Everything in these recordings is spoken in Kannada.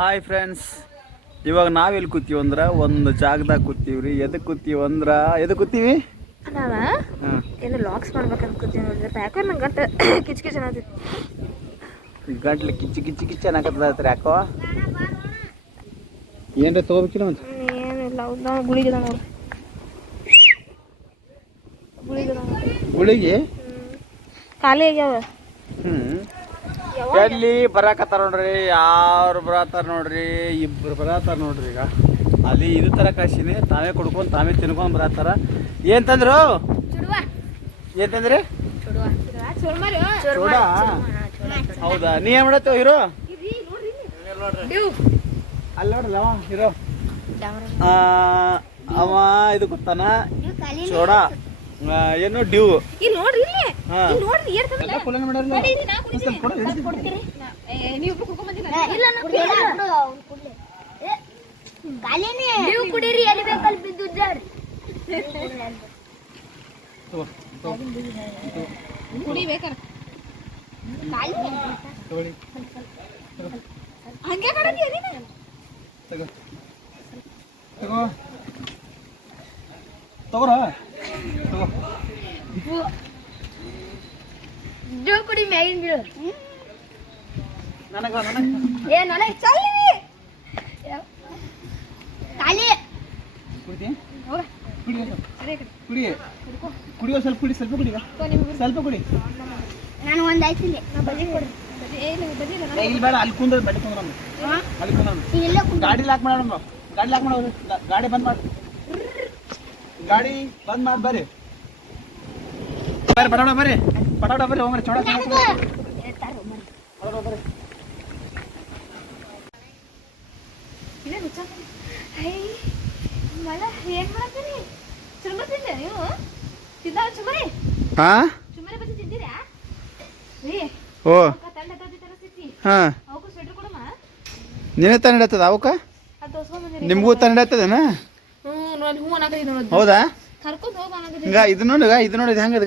ಹಾಯ್ ಫ್ರೆಂಡ್ಸ್, ಇವಾಗ ನಾವೆಲ್ಲಿ ಕೂತೀವಿ ಅಂದ್ರೆ ಒಂದು ಜಾಗದಾಗ ಕೂತೀವ್ರಿ. ಎದಕ್ಕೆ ಕೂತೀವಿ ಅಂದ್ರೆ ಕೂತೀವಿ ಏನು ಲಾಕ್ಸ್ ಮಾಡ್ಬೇಕಂತ ಕೂತೀವಿ ನೋಡಿದ್ರೆ ಯಾಕೋ ನಂಗೆ ಗಂಟೆ ಕಿಚ್ ಕಿಚ್ ಅನ್ನತ್ತಿತ್ತು. ಗಂಟ್ಲು ಕಿಚ್ಚಿ ಅನ್ನಕತ್ತದ ಯಾಕೋ ಏನ್ರ ತೊಗೋಬೇಕಿಲ್ಲ ಒಂದು ಏನಿಲ್ಲ ನಾವು ಗುಳಿಗೆ ಗುಳಿಗೆ ಖಾಲಿ ಆಗ್ಯಾವ. ಎಲ್ಲಿ ಬರಾಕತ್ತಾರ ನೋಡ್ರಿ, ಯಾರು ಬರತ್ತಾರ ನೋಡ್ರಿ, ಇಬ್ಬರು ಬರತ್ತಾರ ನೋಡ್ರಿ. ಈಗ ಅಲ್ಲಿ ಇದು ತರ ಕಳ್ಸಿನಿ, ತಾವೇ ಕುಡ್ಕೊಂಡು ತಾವೇ ತಿನ್ಕೊಂಡು ಬರತ್ತಾರ. ಏನ್ ತಂದ್ರು? ಏನ್ ತಂದ್ರಿ? ಚೂಡ. ಹೌದಾ? ನೀ ಏನ್ ಮಾಡತ್ತೋ ಹೀರೋ? ಅಲ್ಲಿ ನೋಡ್ರಲ್ಲ ಅವ ಹೀರೋ, ಅವ ಇದು ಗೊತ್ತಾನ ಚೋಡ, ಏನು ಡ್ಯೂ. ತಗೋರ ಕುಡಿ ಮ್ಯಾಗಿನ ಬೀಳು ನನಗ ಕುಡಿಯೋ ಸ್ವಲ್ಪ ಕುಡಿ, ಸ್ವಲ್ಪ ಕುಡಿ, ಸ್ವಲ್ಪ ಕುಡಿ. ನಾನು ಒಂದು ಆಯ್ತಿಲ್ಲ ಇಲ್ಲಿ ಬೇಡ, ಅಲ್ಲಿ ಕುಂದ್ರ ಬಡ್ಡಿ ಕುಂದ್ರ, ಅಲ್ಲಿ ಕುಂದ್ರ. ಗಾಡಿ ಲಾಕ್ ಮಾಡೋಣ, ಗಾಡಿ ಲಾಕ್ ಮಾಡೋದು, ಗಾಡಿ ಬಂದ್ ಮಾಡಿ, ಗಾಡಿ ಬಂದ್ ಮಾಡಿ ಬರ್ರಿ ಬರ್ರಿ, ಪಟಾಡ ಬರ್ರಿ, ಪಟಾಡ ಬರ್ರಿ, ಹೋಗ್ರಿ ಚೋಡ ಬರ್ರಿ. ಏನ್ ಮಾಡತ್ತೀರಿ? ಚುರುಮುರಿ ತಿಂದೆ ನೀವು? ಚುಮರಿ ಚುಮರಿ ಬಜ್ಜಿ ತಿಂತೀರಾ? ಓ ಹಾ, ನೀನೇ ತಂದಿಡತ್ತದ ಅವಕ್ಕ? ನಿಮ್ಗೂ ತಂದಿಡತ್ತದೇನ? ಹೌದಾ? ಈಗ ಇದು ನೋಡಿ, ಇದು ನೋಡಿ, ಇದು ಹೆಂಗದ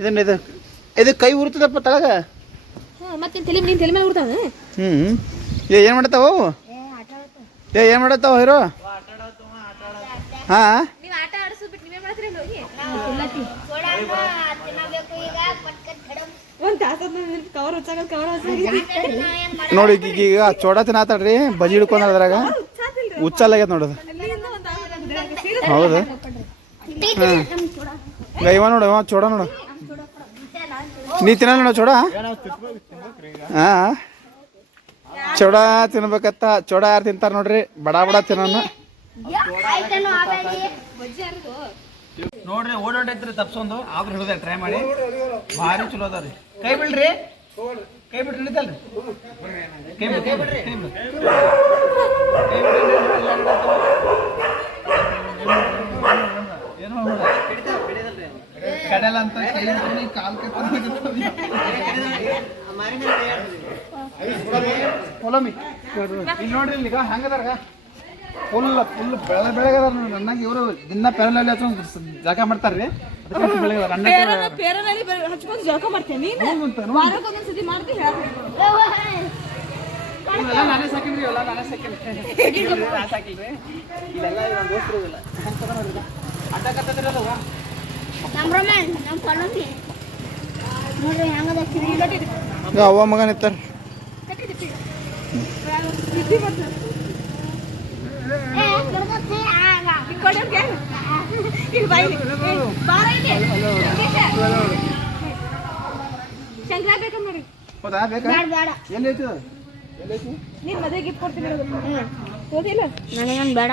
ಇದನ್ನ, ಇದು ಕೈ ಉರ್ತದಪ್ಪ ತಳಗ. ಮತ್ತೆ ತಲೆ ಮೇಲೆ ಉರ್ತಾವ. ಏನ್ ಮಾಡತ್ತಾವ? ಏನ್ ಮಾಡತ್ತಾವ ಹೀರೋ? ಹಾ, ನೋಡಿ ಈಗ ಚೋಡ ತಿನ್ನಾತಾಳ್ರಿ, ಬಜಿ ಹಿಡ್ಕೊಂಡ್ ಅದ್ರಾಗ ಹುಚ್ಚಲ್ಲಾಗ್ಯದ ನೋಡೋದು. ಹೌದು, ಇವ ನೋಡು, ಇವ ಚೋಡ ನೋಡು. ನೀ ತಿನ್ನಲ್ಲ ನೋಡ ಚೋಡ? ಹಾ, ಚೋಡ ತಿನ್ಬೇಕತ್ತ. ಚೋಡ ಯಾರು ತಿಂತಾರ ನೋಡ್ರಿ, ಬಡ ಬಡ ತಿನ್ನೋಣ ನೋಡ್ರಿ. ಓಡೋಡೈತ್ರಿ ತಪ್ಸೊಂದು ಆದ್ರೂ ಹಿಡಿದ ಟ್ರೈ ಮಾಡಿ, ಭಾರಿ ಚಲೋ ಅದಾವ್ರಿ. ಕೈ ಬಿಡ್ರಿ, ಕೈ ಬಿಡ್ರಿ, ಹಿಡಿತಲ್ರಿ, ಕೈ ಬಿಡ್ರಿ, ಕೈ ಬಿಡ್ರಿ, ಕೈ ಬಿಡ್ರಿ, ಏನೋ ಕಡಲ ಅಂತ ಕಾಲ್ ಪೊಲಮಿ ಇಲ್ಲಿ ನೋಡ್ರಿ. ಈಗ ಹೆಂಗದಾರ ಫುಲ್ ಬೆಳಗದಾರ ನನ್ನಾಗ. ಇವರು ದಿನ ಪೆರಲಲ್ಲಿ ಹಚ್ಕೊಂಡು ಜಾಗ ಮಾಡ್ತಾರ್ರಿ, ಹಚ್ಕೊಂಡು ಜಳಕ ಮಾಡ್ತೇನೆ. ನಾನೇ ಸಾಕಿನ್ರಿ, ಇವೆಲ್ಲ ನಾನೇ ಸಾಕಿಲ್ರಿ. ಇಲ್ಲೆಲ್ಲ ನಮ್ಮ ದೋಸ್ತರು ಇಲ್ಲ ಅಡ್ಡಕತ್ತದ್ರಿ ಅದ ಅವ್ವ ಮಗನ ಇರ್ತಾರ. ಹೌದಾ? ಬೇಕಾ? ಎಲ್ಲೈತು? ನೀನ್ ಮದುವೆ ಗಿಫ್ಟ್ ಕೊಡ್ತೀನಿ ಓದಿಲ್ಲ ನನಗೇನು ಬೇಡ.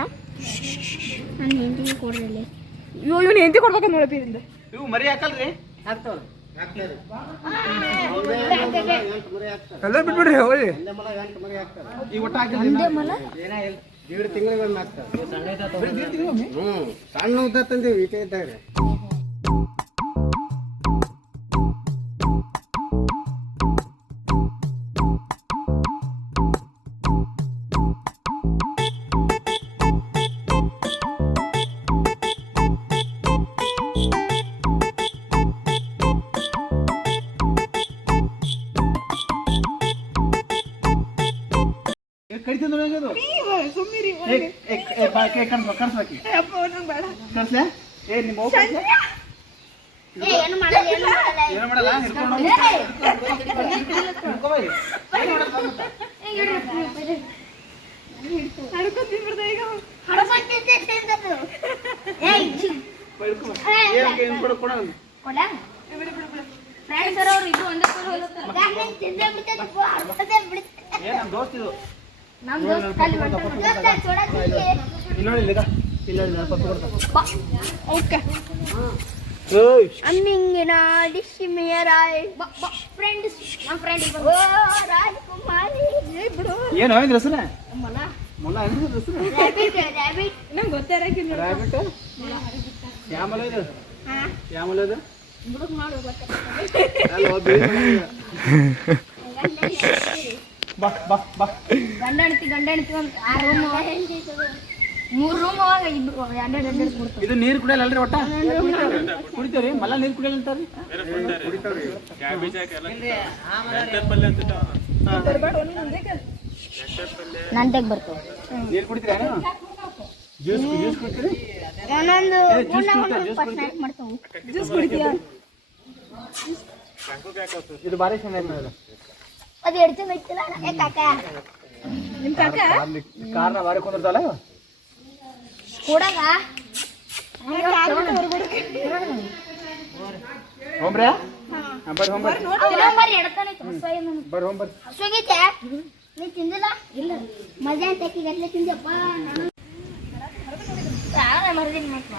ನನ್ನ ಹೆಂಡತಿಗೆ ಕೊಡ್ರಿ. ಇವನು ಹೆಂಡತಿ ಕೊಡ್ಬೇಕಂತ ನೋಡಪ್ಪ. ಇದರಿಂದ ಇವು ಮರಿ ಹಾಕಲ್ರಿ? ಎಲ್ಲ ಬಿಟ್ಬಿಡ್ರಿ, ಹೋಗಿ ಈ ಒಟ್ಟ ಹಾಕಿಲ್ಲ. 2 ತಿಂಗಳಿಗೆ ಹಾಕ್ತಾರೆ. ಸಣ್ಣ ಉದ್ದ ತಂದೇವಿ ಈಟೆ ಇದ್ದಾರೆ. ಕಡಿತ ನೋಡೋದು ಸುಮ್ಮನಿರಿ ಕರ್ಸ್ಬೇಕಿ ಅಪ್ಪ ನಂಗೆ ಬೇಡ ಕರ್ಸ್ಲೆ ಏ ನಿಮ್ಮ ಅವ್ವ ಕರ್ಸ್ಲೆ? ಏನು ಮಾಡಲ್ಲ ಏನು ಮಾಡಲ್ಲ ಏನು ಮಾಡಲ್ಲ ಹಿಡ್ಕೊಂಡು ಹೋಗಿ. ಹಿಡ್ಕೊ ಬಾ ಇಲ್ಲಿ. ಏನು ಮಾಡಲ್ಲ ಮತ್ತೆ? ನಡ್ಕೊಂಡು ತಿನ್ಬಿಡ್ದೆ ಈಗ ಹಡಬಂದಿದ್ದೆ ತಿಂದದ್ದು ಏಯ್ ಬಾ, ಹಿಡ್ಕೊ ಬಾ. ಏನು ಕೊಡು ಕೊಡು ಅವ್ನು. ಕೊಡ ಬಿಡು ಬಿಡು ಬಿಡು ಫ್ರೆಂಡ್ಸ್ ಅವರು ಇದು ಒಂದೇ ಸಲ ಹೋಗ್ತಾರೆ ಗಾಡಿ ತಿಂದೆ ಬಿಡ್ತದೆ ಹಡಬಂದೆ ಬಿಡ್ತದೆ ಏ ನಮ್ಮ ದೋಸ್ತ್ ಇದು ನಮ್ಮ ದೋಸ್ತ ಖಾಲಿ ಮಾಡ್ತಾನೆ ಸೋಡಾ ತಿಂದೆ ಇಲ್ಲಿ ನೋಡಿ ಇಲ್ಲಿ ಇಲ್ಲಿ ನೋಡಿ ನಾನು ಪಪ್ಪು ಕೊಡ್ತಾ ಓಕೆ ಓಯ್ ಅಮ್ಮಿಂಗಿನ ಡಿಶ್ ಮೇರಾಯ್ ಫ್ರೆಂಡ್ಸ್ ನಮ್ಮ ಫ್ರೆಂಡ್ ಓ ರಾಜಕುಮಾರಿ ಏ ಬಿಡು ಏನು ಹೋಯ್ತು ಹೆಸರು ಮೊಲ ಮೊಲ ಅಂದ್ರೆ ಹೆಸರು ರ್ಯಾಬಿಟ್ ರ್ಯಾಬಿಟ್ ನಂಗೆ ಗೊತ್ತಾರಕ್ಕೆ ರಾಬಿಟ್ ಯಾವ ಮೊಲ ಇದು ಹಾ ಯಾವ ಮೊಲ ಇದು ಬುಡುಕ್ ಮಾಡು ಅಲ್ಲ, ಹೋಗ್ ಬಿಡಿ ಮೊಲ ಇದು. ಬಾ ಬಾ ಬಾ ಗಂಡ ಹೆಂಡತಿ ಒಂದು 6 ರೂಮ್ 3 ರೂಮ್ ಅವಾಗ ಇಬ್ರು ಎರಡು ಕೊಡ್ತಾರೆ ಇದು ನೀರು ಕುಡಿಯಲ್ಲ ಅಲ್ರಿ ಒಟ್ಟ ಕುಡಿತೇವ್ರಿ ಮಲ್ಲ ನೀರು ಕುಡಿಯಲ್ಲ ಅಂತಾರ್ರಿ ನಂಟೆಗೆ ಬರ್ತವೆ ನೀರು ಕುಡಿತೀರಾ ಜ್ಯೂಸ್ ಜ್ಯೂಸ್ ಕುಡಿತೀರಿ ಒಂದೊಂದು ಏ, ಜ್ಯೂಸ್ ಕುಡಿತಾರೆ, ಜ್ಯೂಸ್ ಸ್ನ್ಯಾಕ್ ಮಾಡ್ತಾವೆ ಜ್ಯೂಸ್ ಕುಡಿತೀಯ ಇದು ಭಾರಿ ಚೆನ್ನಾಗಿ ಅದು ಎರಡು ಚಂದ ಐತಿಲ್ಲ ಏ ಕಾಕ ನಿಮ್ಮ ಕಾಕ ಕಾರ್ನ ಭಾರಿ ಕುಂದಿರ್ತಾವಲ್ಲ ಕೂಡಾಗ ಹೋಮ್ರಿ ಬರ್ರಿ ಹೋಮ್ ಬರ್ರಿ ತಿನ್ನಂಬರಿ ಎಡತಾನೈತೆ ಬರ್ರಿ ಹೋಮ್ ಬರ್ರಿ ಹಸುವಾಗೈತೆ ನೀ ತಿಂದಿಲ್ಲ ಇಲ್ಲ ಮಜಾ ಅಂತ ಗಟ್ಲೆ ತಿಂದಪ್ಪ ನಾನು ಮರದಿನ ಮತ್ತೆ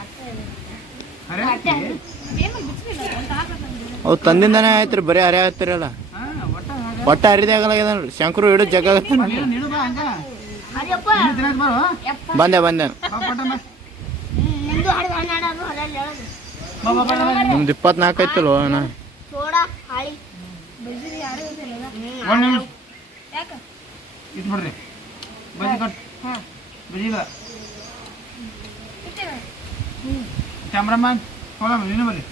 ಅವು ತಂದಿಂದಾನೆ ಆಯ್ತು ಬರೀ ಹರಿ ಆಗ್ತಿರಲ್ಲ ಒಟ್ಟ ಹರಿದೇ ಆಗಲ್ಲ ನೋಡ್ರಿ ಶಂಕರು ಹಿಡಿದು ಜಗ ನೀನು ಬಾ ಹಂಗ ಅದಪ್ಪ ತಿನ್ನಕ್ ಬರೋ ಬಂದೆ ಬಂದೆ ನಿಂದು ಹರಿದು ಹನ್ನೆರಡು ಹೊಲಲ್ಲಿ ಹೇಳೋದು ಬಾ ಬಾ ಬಾ ಬಾ. ನಿಮ್ದು 24 ಐತಲ್ವ ಅಣ್ಣ ಸೋಡಾ ಹಾಳಿ ಒಂದ್ ನಿಮಿಷ ಯಾಕೆ ಇದು ಬಿಡ್ರಿ ಬಜ್ಜಿ ಕಟ್ ಬಜ್ಜಿ ಇಲ್ಲ ಕ್ಯಾಮ್ರಾಮನ್ ಹೋಗಮ್ಮ ನೀನು ಬರ್ರಿ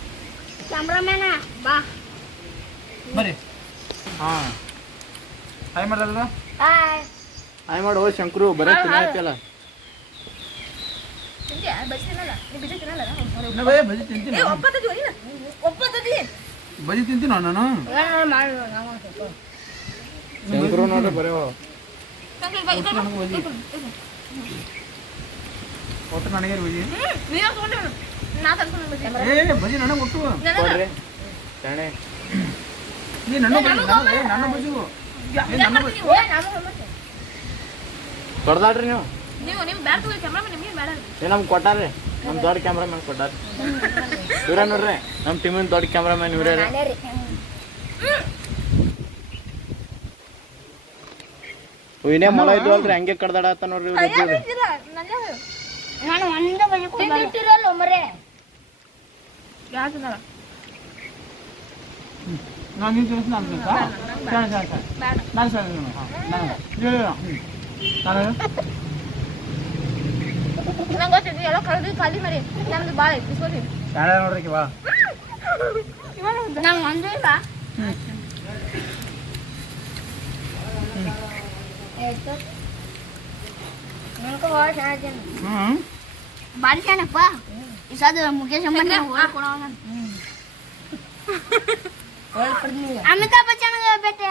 ಕ್ಯಾಮ್ರಾಮ್ಯಾನ ಬಾ ಬರ್ರಿ ಹಾಂ ಹಾಯ್ ಮಾಡಲ್ಲ ಬಾಯ್ ಆಯ್ ಮಾಡು ಶಂಕರು ಬರೀ ತಿನ್ನೈತಲ್ಲ ತಿಂತೀಯ ಬಜ್ಜಿ ತಿನ್ನಲ್ಲ ನೀ ಬಜ್ಜಿ ತಿನ್ನಲ್ಲ ನಾ ಬೇ ಬಜ್ಜಿ ತಿಂತೀನಿ ಒಪ್ಪತ್ತದಿ ಒಪ್ಪತ್ತದಿ ಬಜ್ಜಿ ತಿಂತೀನೋ ನಾನು ಶಂಕರು ನೋಡ್ರಿ ಬರೀ ಒಟ್ಟು ನನಗೆ ಬಜ್ಜಿ ನೀನು ತಗೊಂಡೆ ನಾ ತರ್ಕೊಂಡು ಬಜ್ಜಿ ಏ ಬಜ್ಜಿ ನನಗೆ ಒಟ್ಟು ಕೊಡ್ರಿ ಶಾಣೆ ನೀ ನನ್ನ ಬಜ್ಜಿ ನನ್ನ ಬಜ್ಜಿ ಏ ನನ್ನ ಬಜ್ಜಿ ಕೊಡ್ದಾಡ್ರಿ ನೀವು ನೀವು ಬ್ಯಾಡ ತಗೊಳ್ಳಿ ಕ್ಯಾಮ್ರಾಮನ್ ನಿಮಗೆ ಬೇಡ ಏ ನಮ್ಗೆ ಕೊಟ್ಟಾರ್ರಿ ನಮ್ಮ ದೊಡ್ಡ ಕ್ಯಾಮ್ರಾಮನ್ ಕೊಟ್ಟಾರ ಇವ್ರ ನೋಡ್ರಿ ನಮ್ಮ ಟೀಮಿನ ದೊಡ್ಡ ಕ್ಯಾಮ್ರಾಮನ್ ಇವ್ರೇ ಇನ್ನೇ ಮೊಲ ಇದ್ವಲ್ರಿ ಹಂಗೆ ಕಡ್ದಾಡತ್ತ ನೋಡ್ರಿ ಇವ್ರು ಎದ್ದಿದ್ದು. ನಾನು ಒಂದೇ ಬಜ್ಜಿ ತಿಂದಿಟ್ಟಿರಲ್ಲ ಮರೆ ಯಾಕೆ ತಿನ್ನಲ್ಲ ನಾನು ನೀನು ತಿನ್ನಿಸ್ ನಾನು ತಿನ್ನಿಸಾ ನಾನು ಸರಿ ನಾನು ನಂಗೆ ಗೊತ್ತಿದ್ದು ಎಲ್ಲ ಕಳೆದು ಖಾಲಿ ಮರಿ ನಮ್ದು ಭಾಳ ಐತಿ ಇಸ್ಕೊತೀವಿ ಯಾರು ನೋಡ್ರಿ ಬಾ ನಂಗೆ ಒಂದೇ ಇಲ್ಲ ನನಗೆ ಭಾಳ ಚೆನ್ನಾಗಿ ಭಾರಿ ಚೆನ್ನಾಗಪ್ಪ ಇಸಾದ ಮುಖೇಶ್ ಅಂಬಾನಿ ಕೊಡೋಣ ಅಮಿತಾಬ್ ಬಚ್ಚನ್ ಬೇಟೆ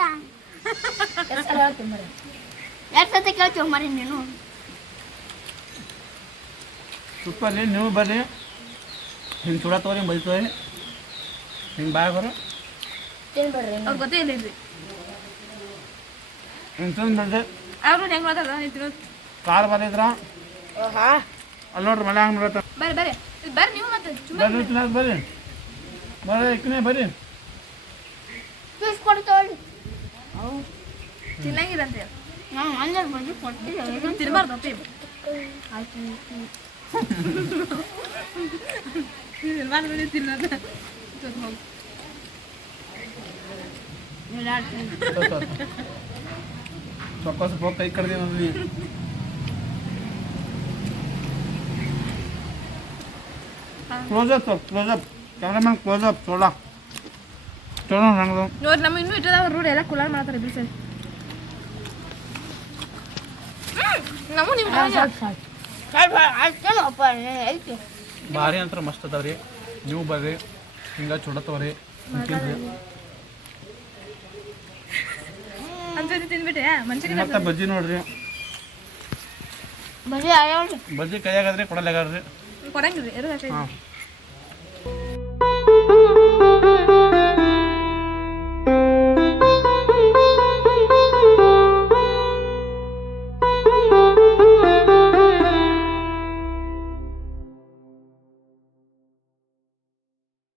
ಎರಡು ಸತಿ ಕೇಳ್ತೀವಿ ಮರಿ ನೀನು ತುಪ್ಪಲ್ಲಿ ನೀವು ಬರ್ರಿ ಹಿಂಗೆ ಚೂಡ ತೊಗೊರಿ ಬಜ್ಜಿ ತೊಗೊರಿ ಹಿಂಗೆ ಬಾಯ್ ಬರೋ ತಿನ್ಬೇಡ್ರಿ ಅವ್ರು ಗೊತ್ತೇ ಇಲ್ಲ ಇದ್ರಿ ಹಿಂಗೆ ತಿಂದು ಬಿಡ್ರಿ ಅವ್ರು ಹೆಂಗೆ ಮಾತಾಡ್ದ ನೀವು ತಿನ್ನೋದು ಕಾರ್ ಬಂದಿದ್ರ ಅಲ್ಲಿ ನೋಡ್ರಿ ಮಳೆ ಹಂಗೆ ನೋಡತ್ತ ಬರ್ರಿ ಬರ್ರಿ ಬರ್ರಿ ನೀವು ಮತ್ತೆ ಸುಮ್ಮನೆ ಬರ್ರಿ ತಿನ್ನೋದು ಬರ್ರಿ ಬರ್ರಿ ಇಕ್ಕನೇ ಬರ್ರಿ ಫೀಸ್ ಕೊಡ್ತೇವೆ ತಿನ್ನಂಗಿರಂತೆ ನಾನು ಒಂದೇ ಬಜ್ಜಿ ಕೊಡ್ತಿದ್ದೆ ತಿನ್ನಬಾರ್ದು ಅಪ್ಪಿ ತಿನ್ನಬಾರ್ದು ತಿನ್ನೋದು ಹೋಗಿ ಸ್ವಲ್ಪ ಸ್ವಲ್ಪ ಕೈ ಕಡ್ದಿ ನೋಡಿ close-up close-up cameraman close-up Chola Chola ನಂಗೆ ನೋಡಿ ನಮ್ಮ ಇನ್ನೂ ಇಟ್ಟದ ರೂಢ ಎಲ್ಲ ಕುಲಾರ್ ಮಾಡ್ತಾರೆ ಇಬ್ರು ಸರಿ ನಮ್ಮ ನಿಮ್ಮ ಅಷ್ಟೇನಪ್ಪ ಐತಿ ಭಾರಿ ಅಂತ ಮಸ್ತ್ ಅದಾವ್ರಿ ನೀವು ಬರ್ರಿ ಹಿಂಗ ಚುಡತ್ತವ್ರಿ ತಿನ್ರಿ ಅಂತ ತಿಂದ್ಬಿಟ್ಟೆ ಮನುಷ್ಯನಿಗೆ ಮತ್ತೆ ಬಜ್ಜಿ ನೋಡ್ರಿ ಬರೀ ಬಜ್ಜಿ ಕೈಯಾಗದ್ರಿ ಕೊಡಲಾಗ್ರಿ ಕೊಡಂಗಿಲ್ರಿ ಎರಡು ಅಷ್ಟೇ ಹಾಂ